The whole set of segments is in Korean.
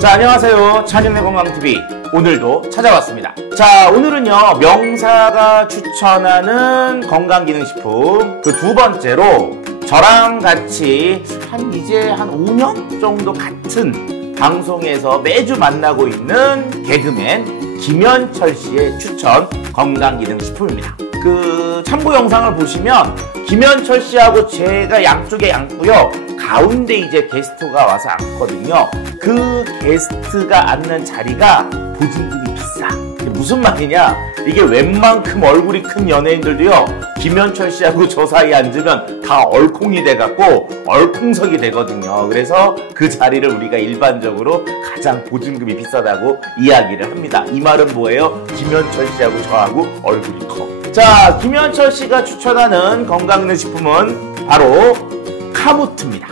자, 안녕하세요. 차진의 건강TV 오늘도 찾아왔습니다. 자, 오늘은요 명사가 추천하는 건강기능식품 그 두 번째로 저랑 같이 이제 한 5년 정도 같은 방송에서 매주 만나고 있는 개그맨 김현철 씨의 추천 건강기능식품입니다. 그 참고 영상을 보시면 김현철 씨하고 제가 양쪽에 앉고요, 가운데 이제 게스트가 와서 앉거든요. 그 게스트가 앉는 자리가 보증금이 비싸. 이게 무슨 말이냐, 이게 웬만큼 얼굴이 큰 연예인들도요 김현철 씨하고 저 사이에 앉으면 다 얼콩이 돼갖고 얼콩석이 되거든요. 그래서 그 자리를 우리가 일반적으로 가장 보증금이 비싸다고 이야기를 합니다. 이 말은 뭐예요? 김현철 씨하고 저하고 얼굴이 커. 자, 김현철 씨가 추천하는 건강기능식품은 바로 카무트입니다.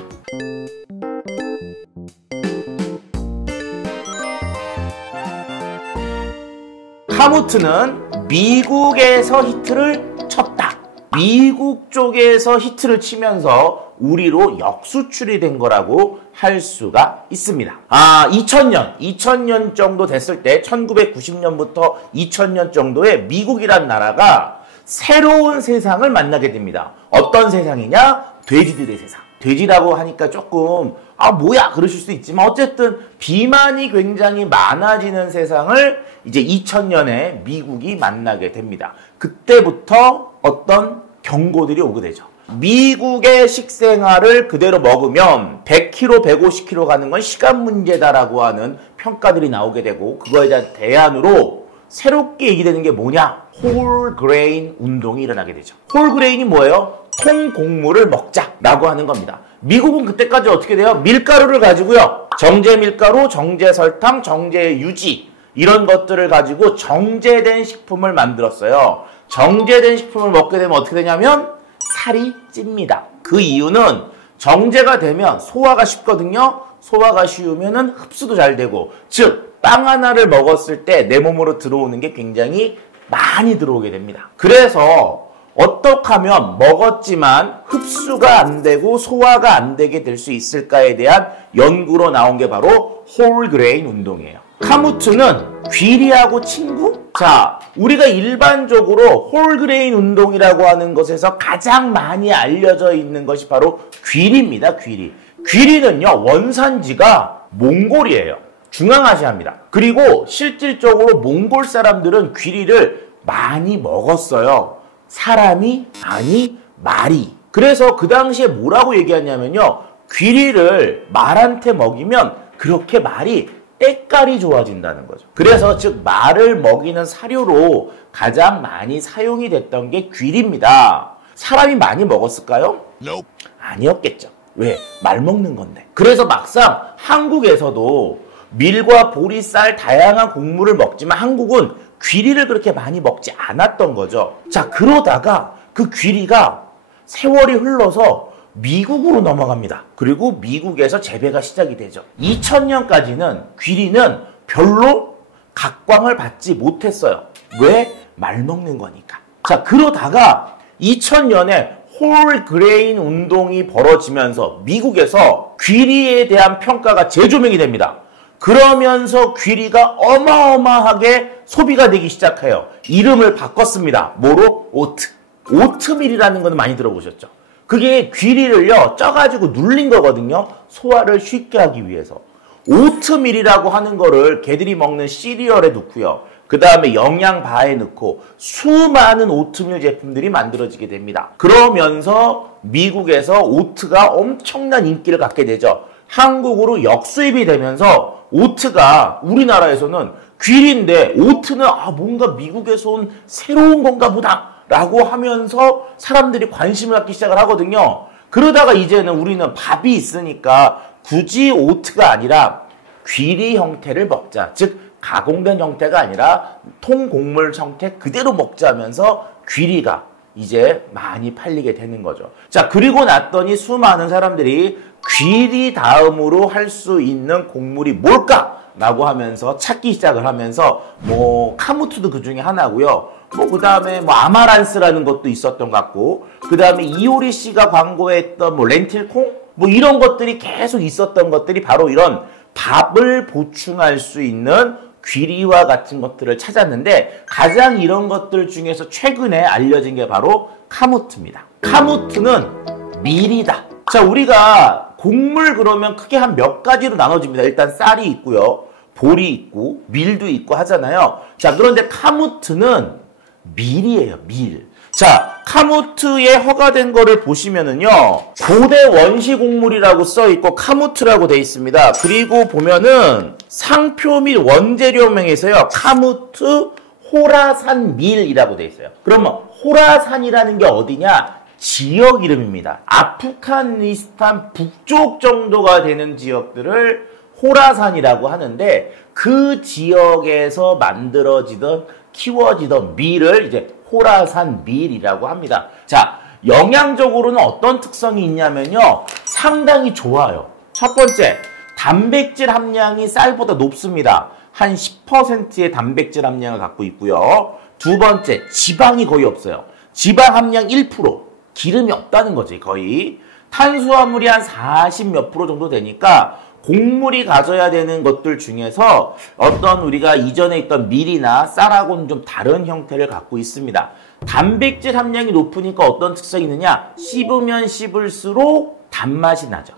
카무트는 미국에서 히트를 쳤다. 미국 쪽에서 히트를 치면서 우리로 역수출이 된 거라고 할 수가 있습니다. 2000년 정도 됐을 때 1990년부터 2000년 정도에 미국이란 나라가 새로운 세상을 만나게 됩니다. 어떤 세상이냐? 돼지들의 세상. 돼지라고 하니까 조금 뭐야 그러실 수 있지만 어쨌든 비만이 굉장히 많아지는 세상을 이제 2000년에 미국이 만나게 됩니다. 그때부터 어떤 경고들이 오게 되죠. 미국의 식생활을 그대로 먹으면 100kg, 150kg 가는 건 시간 문제다라고 하는 평가들이 나오게 되고, 그거에 대한 대안으로 새롭게 얘기되는 게 뭐냐? 홀그레인 운동이 일어나게 되죠. 홀그레인이 뭐예요? 통곡물을 먹자라고 하는 겁니다. 미국은 그때까지 어떻게 돼요? 밀가루를 가지고요, 정제 밀가루, 정제 설탕, 정제 유지 이런 것들을 가지고 정제된 식품을 만들었어요. 정제된 식품을 먹게 되면 어떻게 되냐면 살이 찝니다. 그 이유는 정제가 되면 소화가 쉽거든요. 소화가 쉬우면은 흡수도 잘 되고, 즉 빵 하나를 먹었을 때 내 몸으로 들어오는 게 굉장히 많이 들어오게 됩니다. 그래서 어떻게 하면 먹었지만 흡수가 안 되고 소화가 안 되게 될 수 있을까에 대한 연구로 나온 게 바로 홀그레인 운동이에요. 카무트는 귀리하고 친구? 자, 우리가 일반적으로 홀그레인 운동이라고 하는 것에서 가장 많이 알려져 있는 것이 바로 귀리입니다. 귀리는요 원산지가 몽골이에요. 중앙아시아입니다. 그리고 실질적으로 몽골 사람들은 귀리를 많이 먹었어요. 사람이 아니 말이. 그래서 그 당시에 뭐라고 얘기하냐면요, 귀리를 말한테 먹이면 그렇게 말이 때깔이 좋아진다는 거죠. 그래서 즉 말을 먹이는 사료로 가장 많이 사용이 됐던 게 귀리입니다. 사람이 많이 먹었을까요? Nope. 아니었겠죠. 왜? 말 먹는 건데. 그래서 막상 한국에서도 밀과 보리, 쌀 다양한 곡물을 먹지만 한국은 귀리를 그렇게 많이 먹지 않았던 거죠. 자, 그러다가 그 귀리가 세월이 흘러서 미국으로 넘어갑니다. 그리고 미국에서 재배가 시작이 되죠. 2000년까지는 귀리는 별로 각광을 받지 못했어요. 왜? 말 먹는 거니까. 자, 그러다가 2000년에 홀그레인 운동이 벌어지면서 미국에서 귀리에 대한 평가가 재조명이 됩니다. 그러면서 귀리가 어마어마하게 소비가 되기 시작해요. 이름을 바꿨습니다. 뭐로? 오트밀이라는 거는 많이 들어보셨죠? 그게 귀리를요 쪄가지고 눌린 거거든요. 소화를 쉽게 하기 위해서. 오트밀이라고 하는 거를 개들이 먹는 시리얼에 넣고요, 그 다음에 영양바에 넣고 수많은 오트밀 제품들이 만들어지게 됩니다. 그러면서 미국에서 오트가 엄청난 인기를 갖게 되죠. 한국으로 역수입이 되면서 오트가 우리나라에서는 귀리인데 오트는 뭔가 미국에서 온 새로운 건가 보다 라고 하면서 사람들이 관심을 갖기 시작을 하거든요. 그러다가 이제는 우리는 밥이 있으니까 굳이 오트가 아니라 귀리 형태를 먹자. 즉 가공된 형태가 아니라 통곡물 형태 그대로 먹자면서 귀리가 이제 많이 팔리게 되는 거죠. 자, 그리고 났더니 수많은 사람들이 귀리 다음으로 할 수 있는 곡물이 뭘까? 라고 하면서 찾기 시작을 하면서 카무트도 그 중에 하나고요. 그 다음에 아마란스라는 것도 있었던 것 같고, 그 다음에 이효리 씨가 광고했던 렌틸콩? 이런 것들이 계속 있었던 것들이 바로 이런 밥을 보충할 수 있는 귀리와 같은 것들을 찾았는데 가장 이런 것들 중에서 최근에 알려진 게 바로 카무트입니다. 카무트는 밀이다. 자, 우리가 곡물 그러면 크게 한 몇 가지로 나눠집니다. 일단 쌀이 있고요. 보리 있고 밀도 있고 하잖아요. 자, 그런데 카무트는 밀이에요. 밀. 자, 카무트에 허가된 거를 보시면은요. 고대 원시 곡물이라고 써 있고 카무트라고 돼 있습니다. 그리고 보면은 상표 및 원재료명에서요. 카무트 호라산 밀이라고 돼 있어요. 그러면 호라산이라는 게 어디냐? 지역 이름입니다. 아프가니스탄 북쪽 정도가 되는 지역들을 호라산이라고 하는데 그 지역에서 만들어지던 키워지던 밀을 이제 호라산 밀이라고 합니다. 자, 영양적으로는 어떤 특성이 있냐면요. 상당히 좋아요. 첫 번째, 단백질 함량이 쌀보다 높습니다. 한 10%의 단백질 함량을 갖고 있고요. 두 번째, 지방이 거의 없어요. 지방 함량 1%, 기름이 없다는 거지 거의. 탄수화물이 한 40 몇 프로 정도 되니까 곡물이 가져야 되는 것들 중에서 어떤 우리가 이전에 있던 밀이나 쌀하고는 좀 다른 형태를 갖고 있습니다. 단백질 함량이 높으니까 어떤 특성이 있느냐? 씹으면 씹을수록 단맛이 나죠.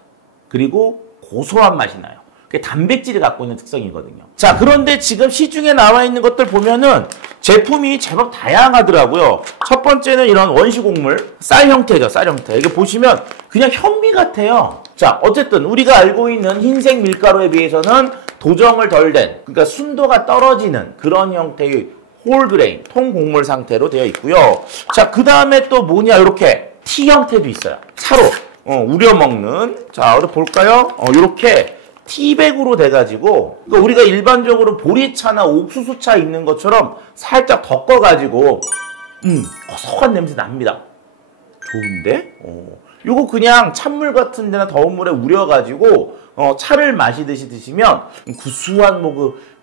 그리고 고소한 맛이 나요. 그게 단백질이 갖고 있는 특성이거든요. 자, 그런데 지금 시중에 나와 있는 것들 보면은 제품이 제법 다양하더라고요. 첫 번째는 이런 원시곡물, 쌀 형태죠, 쌀 형태. 이게 보시면 그냥 현미 같아요. 자, 어쨌든 우리가 알고 있는 흰색 밀가루에 비해서는 도정을 덜 된, 그러니까 순도가 떨어지는 그런 형태의 홀그레인, 통곡물 상태로 되어 있고요. 자, 그 다음에 또 뭐냐, 이렇게 티 형태도 있어요. 차로 우려 먹는. 자, 어디 볼까요? 이렇게 티백으로 돼가지고, 그러니까 우리가 일반적으로 보리차나 옥수수차 있는 것처럼 살짝 덮어가지고 고소한 냄새 납니다. 좋은데? 요거 그냥 찬물 같은 데나 더운 물에 우려가지고 차를 마시듯이 드시면 구수한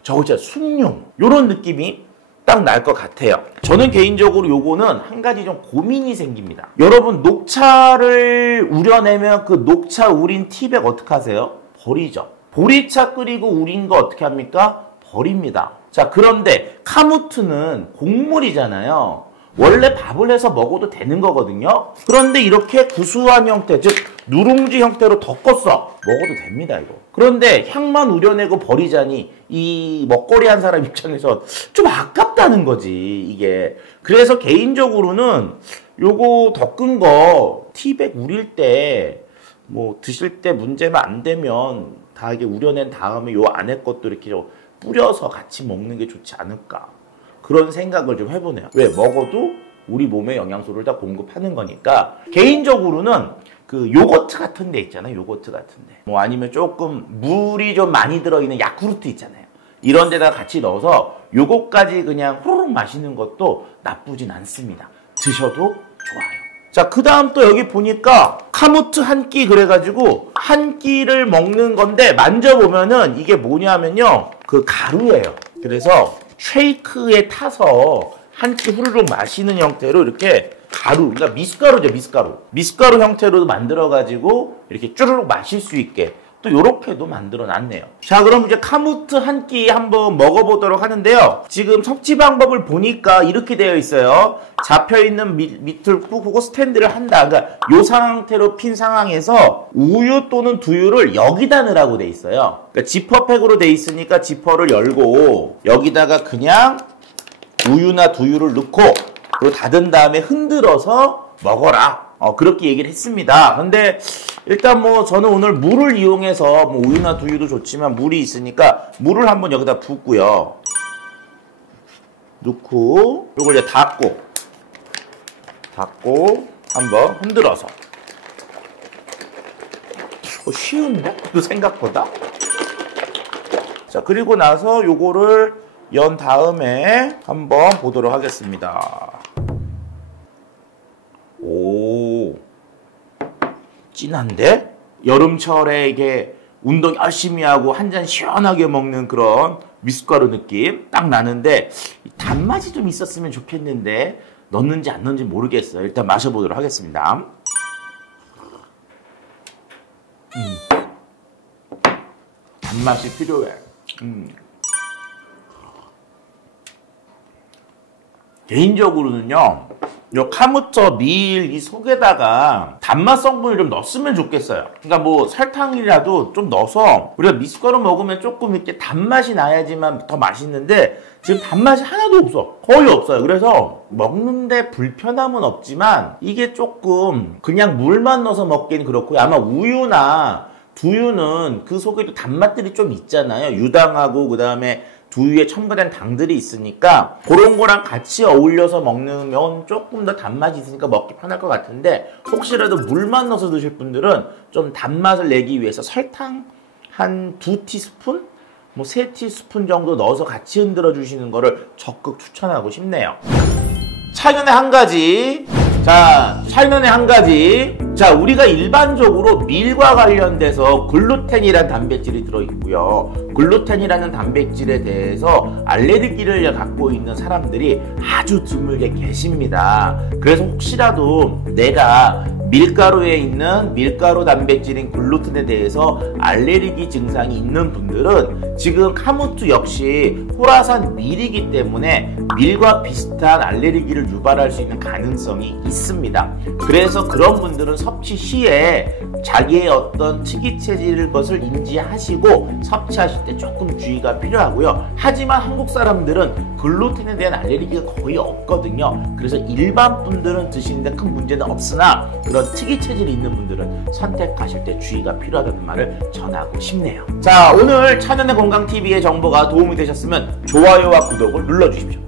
저거 진짜 숭늉 요런 느낌이 딱 날 것 같아요. 저는 개인적으로 요거는 한 가지 좀 고민이 생깁니다. 여러분, 녹차를 우려내면 그 녹차 우린 티백 어떡하세요? 버리죠. 보리차 끓이고 우린 거 어떻게 합니까? 버립니다. 자, 그런데 카무트는 곡물이잖아요. 원래 밥을 해서 먹어도 되는 거거든요. 그런데 이렇게 구수한 형태, 즉 누룽지 형태로 덮었어. 먹어도 됩니다, 이거. 그런데 향만 우려내고 버리자니 이 먹거리 한 사람 입장에서 좀 아깝다는 거지, 이게. 그래서 개인적으로는 요거 덮은 거 티백 우릴 때 드실 때 문제만 안 되면 다 이게 우려낸 다음에 요 안에 것도 이렇게 좀 뿌려서 같이 먹는 게 좋지 않을까. 그런 생각을 좀 해보네요. 왜? 먹어도 우리 몸에 영양소를 다 공급하는 거니까. 개인적으로는 그 요거트 같은 데 있잖아요. 요거트 같은 데. 아니면 조금 물이 좀 많이 들어있는 야쿠르트 있잖아요. 이런 데다 같이 넣어서 요거까지 그냥 호로록 마시는 것도 나쁘진 않습니다. 드셔도 좋아요. 자, 그 다음 또 여기 보니까 카무트 한 끼 그래가지고 한 끼를 먹는 건데 만져보면은 이게 뭐냐면요. 그 가루예요. 그래서 쉐이크에 타서 한 끼 후루룩 마시는 형태로 이렇게 가루, 그러니까 미숫가루죠, 미숫가루. 미숫가루 형태로 만들어가지고 이렇게 쭈르륵 마실 수 있게 또 요렇게도 만들어 놨네요. 자, 그럼 이제 카무트 한 끼 한번 먹어보도록 하는데요. 지금 섭취 방법을 보니까 이렇게 되어 있어요. 잡혀있는 밑을 꾹고 스탠드를 한다. 그러니까 요 상태로 핀 상황에서 우유 또는 두유를 여기다 넣으라고 돼 있어요. 그러니까 지퍼팩으로 돼 있으니까 지퍼를 열고 여기다가 그냥 우유나 두유를 넣고 그리고 닫은 다음에 흔들어서 먹어라. 그렇게 얘기를 했습니다. 근데 일단 저는 오늘 물을 이용해서 우유나 두유도 좋지만 물이 있으니까 물을 한번 여기다 붓고요. 넣고 이걸 이제 닫고 한번 흔들어서. 쉬운데? 그 생각보다? 자, 그리고 나서 요거를 연 다음에 한번 보도록 하겠습니다. 오, 진한데? 여름철에 이게 운동 열심히 하고 한 잔 시원하게 먹는 그런 미숫가루 느낌 딱 나는데 단맛이 좀 있었으면 좋겠는데 넣는지 안 넣는지 모르겠어요. 일단 마셔보도록 하겠습니다. 단맛이 필요해. 개인적으로는요, 요 카무처 밀 이 속에다가 단맛 성분을 좀 넣었으면 좋겠어요. 그러니까 뭐 설탕이라도 좀 넣어서 우리가 미숫가루 먹으면 조금 이렇게 단맛이 나야지만 더 맛있는데 지금 단맛이 하나도 없어. 거의 없어요. 그래서 먹는데 불편함은 없지만 이게 조금 그냥 물만 넣어서 먹기는 그렇고, 아마 우유나 두유는 그 속에도 단맛들이 좀 있잖아요. 유당하고 그 다음에 두유에 첨가된 당들이 있으니까 그런 거랑 같이 어울려서 먹는 조금 더 단맛이 있으니까 먹기 편할 것 같은데, 혹시라도 물만 넣어서 드실 분들은 좀 단맛을 내기 위해서 설탕 한 2티스푼? 뭐 3티스푼 정도 넣어서 같이 흔들어 주시는 거를 적극 추천하고 싶네요. 차이는의 한 가지. 자, 우리가 일반적으로 밀과 관련돼서 글루텐이라는 단백질이 들어있고요. 글루텐이라는 단백질에 대해서 알레르기를 갖고 있는 사람들이 아주 드물게 계십니다. 그래서 혹시라도 내가 밀가루에 있는 밀가루 단백질인 글루텐에 대해서 알레르기 증상이 있는 분들은 지금 카무투 역시 호라산 밀이기 때문에 밀과 비슷한 알레르기를 유발할 수 있는 가능성이 있습니다. 그래서 그런 분들은 섭취 시에 자기의 어떤 특이 체질 것을 인지하시고 섭취하실 때 조금 주의가 필요하고요. 하지만 한국 사람들은 글루텐에 대한 알레르기가 거의 없거든요. 그래서 일반 분들은 드시는데 큰 문제는 없으나 그런 특이 체질이 있는 분들은 선택하실 때 주의가 필요하다는 말을 전하고 싶네요. 자, 오늘 찬현의 건강TV의 정보가 도움이 되셨으면 좋아요와 구독을 눌러주십시오.